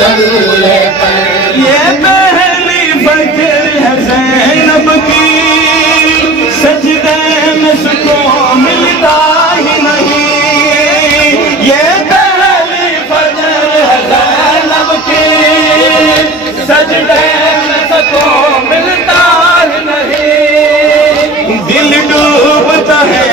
مسلح پر، یہ پہلی فجر ہے زینب کی، سجدے میں سکون ملتا ہی نہیں، یہ پہلی فجر ہے زینب کی، سجدے میں سکون ملتا ہی نہیں، دل ڈوبتا ہے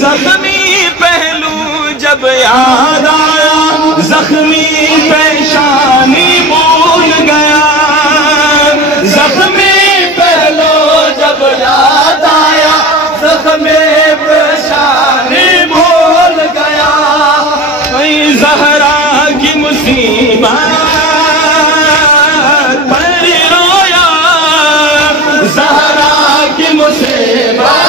زخمی پہلو جب یاد آیا، زخمی پیشانی بھول گیا، زخمی پہلو جب یاد آیا، زخمی پیشانی بھول گیا، زہرا کی مصیبت پر رویا، زہرا کی مصیبت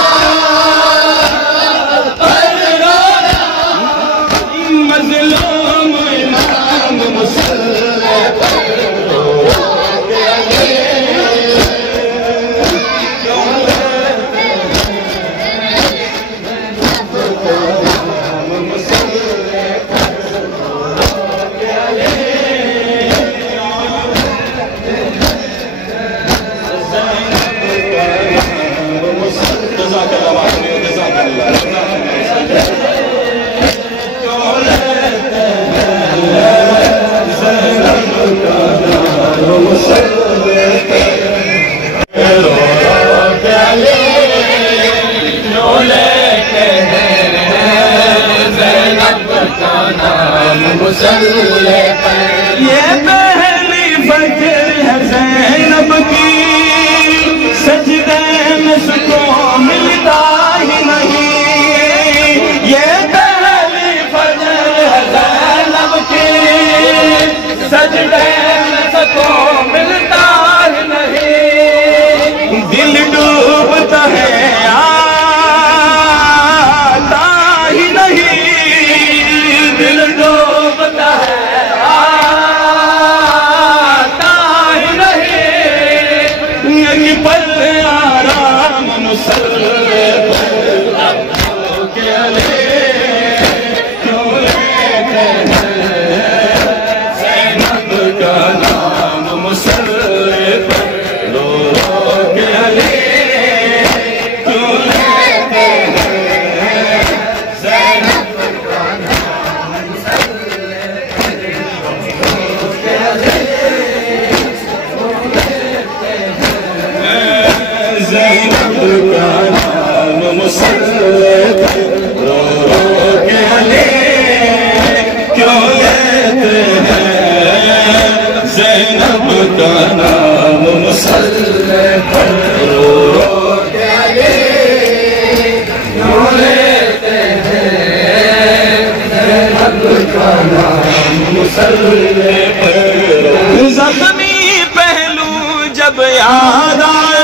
یہ پہلی فجر ہے زینب کی، سجدے میں سکون ملتا ہی نہیں، یہ پہلی فجر ہے زینب کی، سجدے میں سکون ملتا ہی نہیں، دل ڈوبتا ہے زخمی پہلو جب یاد آیا،